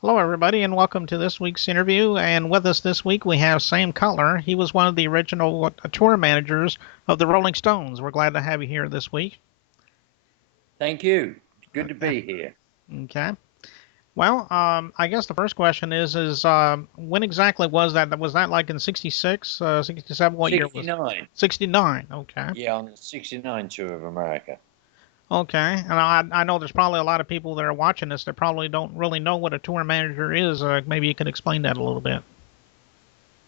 Hello, everybody, and welcome to this week's interview. And with us this week, we have Sam Cutler. He was one of the original tour managers of the Rolling Stones. We're glad to have you here this week. Thank you. Good to Okay. be here. Okay. Well, I guess the first question is when exactly was that? Was that like in 66, 67? What year was 69. 69? Okay. Yeah, on the 69 tour of America. Okay. And I know there's probably a lot of people that are watching this that probably don't really know what a tour manager is. Maybe you could explain that a little bit.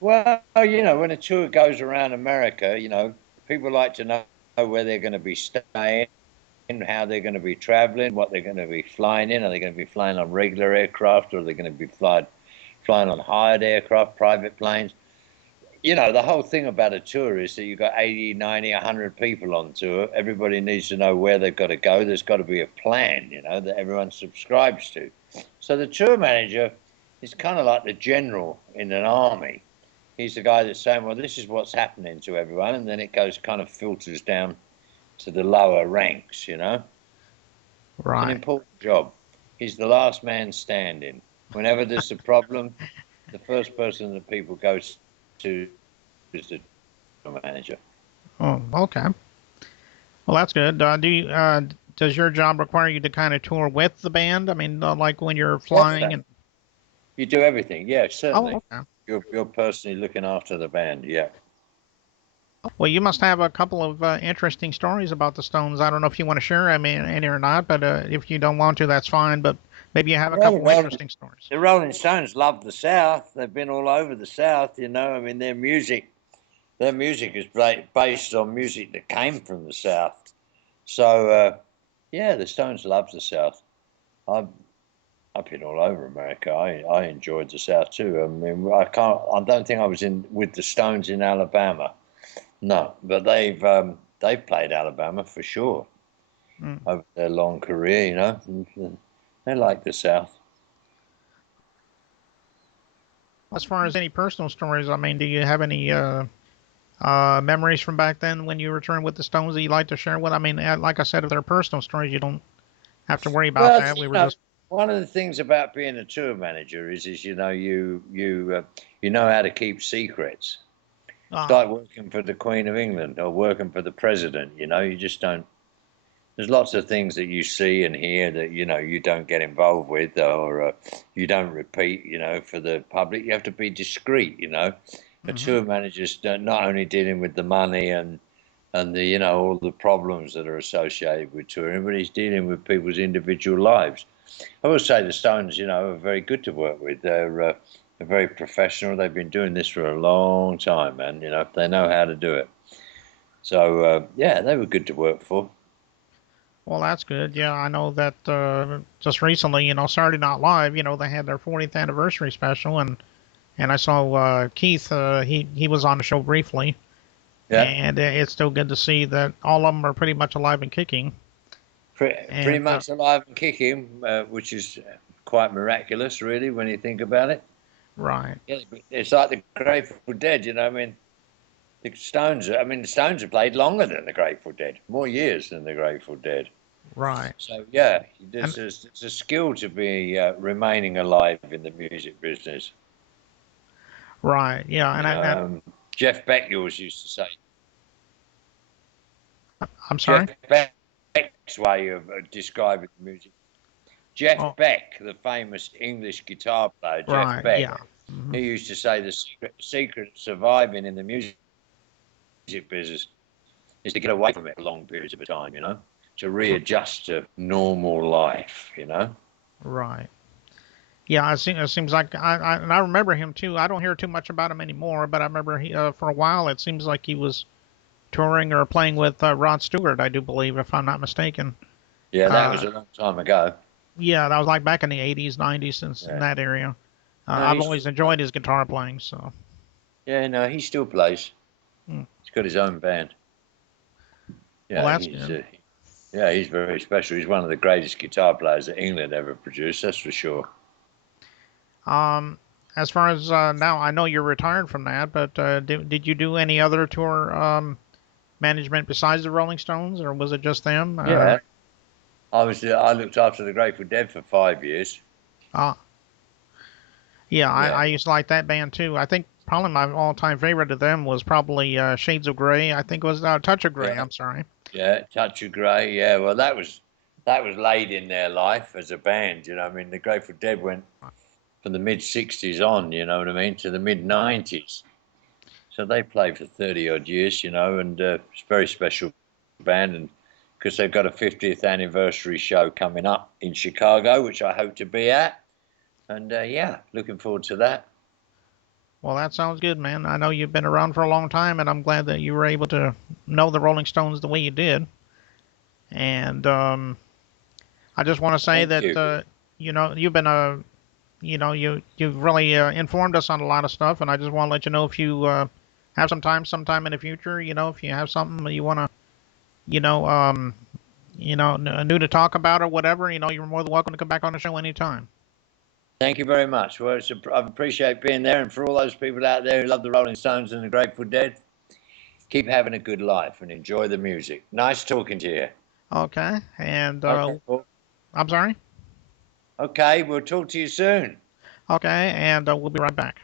Well, when a tour goes around America, people like to know where they're going to be staying, how they're going to be traveling, what they're going to be flying in. Are they going to be flying on regular aircraft or are they going to be flying on hired aircraft, private planes? The whole thing about a tour is that you've got 80, 90, 100 people on tour. Everybody needs to know where they've got to go. There's got to be a plan, that everyone subscribes to. So the tour manager is kind of like the general in an army. He's the guy that's saying, well, this is what's happening to everyone. And then it goes kind of filters down to the lower ranks. It's an Right. important job. He's the last man standing. Whenever there's a problem, the first person that people go to is the manager. Oh, okay. Well, that's good. Does your job require you to kind of tour with the band? I mean, like when you're flying Definitely. and. You do everything. Yeah, Oh, certainly. okay. You're personally looking after the band. Yeah. Well, you must have a couple of interesting stories about the Stones. I don't know if you want to share, I mean, any or not, but if you don't want to, that's fine. But maybe you have a Well, couple of interesting stories. The Rolling Stones love the South. They've been all over the South. I mean, their music is based on music that came from the South. So, yeah, the Stones love the South. I've I've been all over America. I enjoyed the South too. I mean, I don't think I was in with the Stones in Alabama. No, but they've played Alabama for sure Mm. over their long career. They like the South. As far as any personal stories, I mean, do you have any memories from back then when you were touring with the Stones that you'd like to share with? I mean, like I said, if they're personal stories, you don't have to worry about Well, that. We were just. one of the things about being a tour manager is you know how to keep secrets. It's Ah. like working for the Queen of England or working for the president. You just don't. There's lots of things that you see and hear that you don't get involved with or you don't repeat. For the public, you have to be discreet. A Hmm. tour manager's not only dealing with the money and the all the problems that are associated with touring, but he's dealing with people's individual lives. I will say the Stones, are very good to work with. They're very professional. They've been doing this for a long time, man. They know how to do it. So yeah, they were good to work for. Well, that's good. Yeah, I know that just recently, Saturday Night Live, they had their 40th anniversary special, and I saw Keith. He was on the show briefly, Yeah, and it's still good to see that all of them are pretty much alive and kicking. pretty And much alive and kicking, which is quite miraculous, really, when you think about it. right, Yeah, it's like the Grateful Dead. I mean, the Stones. I mean, the Stones have played longer than the Grateful Dead, more years than the Grateful Dead. right, So yeah, and it's a skill to be remaining alive in the music business. right, yeah, You know, Jeff Beck always used to say, I'm Jeff sorry. Beck's way of describing the music. Jeff Oh, Beck, the famous English guitar player, Jeff right, Beck, yeah, hmm, he used to say the secret of surviving in the music business is to get away from it for long periods of time. To readjust to normal life. right. Yeah, it seems like and I remember him too. I don't hear too much about him anymore, but I remember for a while it seems like he was touring or playing with Rod Stewart, I do believe, if I'm not mistaken. Yeah, that was Uh, a long time ago. yeah, that was like back in the 80s, 90s, in Yeah. that area. No, I've he always still enjoyed his guitar playing, so. Yeah, no, he still plays. Hmm. He's got his own band. Well, Yeah, that's good. he's very special. He's one of the greatest guitar players that England ever produced. That's for sure. Um, as far as now, I know you're retired from that, but did you do any other tour management besides the Rolling Stones, or was it just them? Yeah, I looked after the Grateful Dead for 5 years. Ah, Yeah, Yeah, I used to like that band too. I think probably my all-time favorite of them was probably Shades of Grey. I think it was Touch of Grey. yeah, I'm sorry. yeah. Touch of Grey. Yeah, well, that was late in their life as a band. I mean, the Grateful Dead went from the mid '60s on. You know what I mean, to the mid '90s. So they played for 30 odd years. And it's a very special band. And because they've got a 50th anniversary show coming up in Chicago, which I hope to be at. And yeah, looking forward to that. Well, that sounds good, man. I know you've been around for a long time, and I'm glad that you were able to know the Rolling Stones the way you did. And I just want to say Thank that you. you've been you've really informed us on a lot of stuff, and I just want to let you know if you have some time sometime in the future, if you have something that you want to, you know, um, new to talk about or whatever, you're more than welcome to come back on the show anytime. Thank you very much. Well, I appreciate being there. And for all those people out there who love the Rolling Stones and the Grateful Dead, keep having a good life and enjoy the music. Nice talking to you. Okay, and Okay, well, I'm sorry. okay, we'll talk to you soon. Okay, and we'll be right back.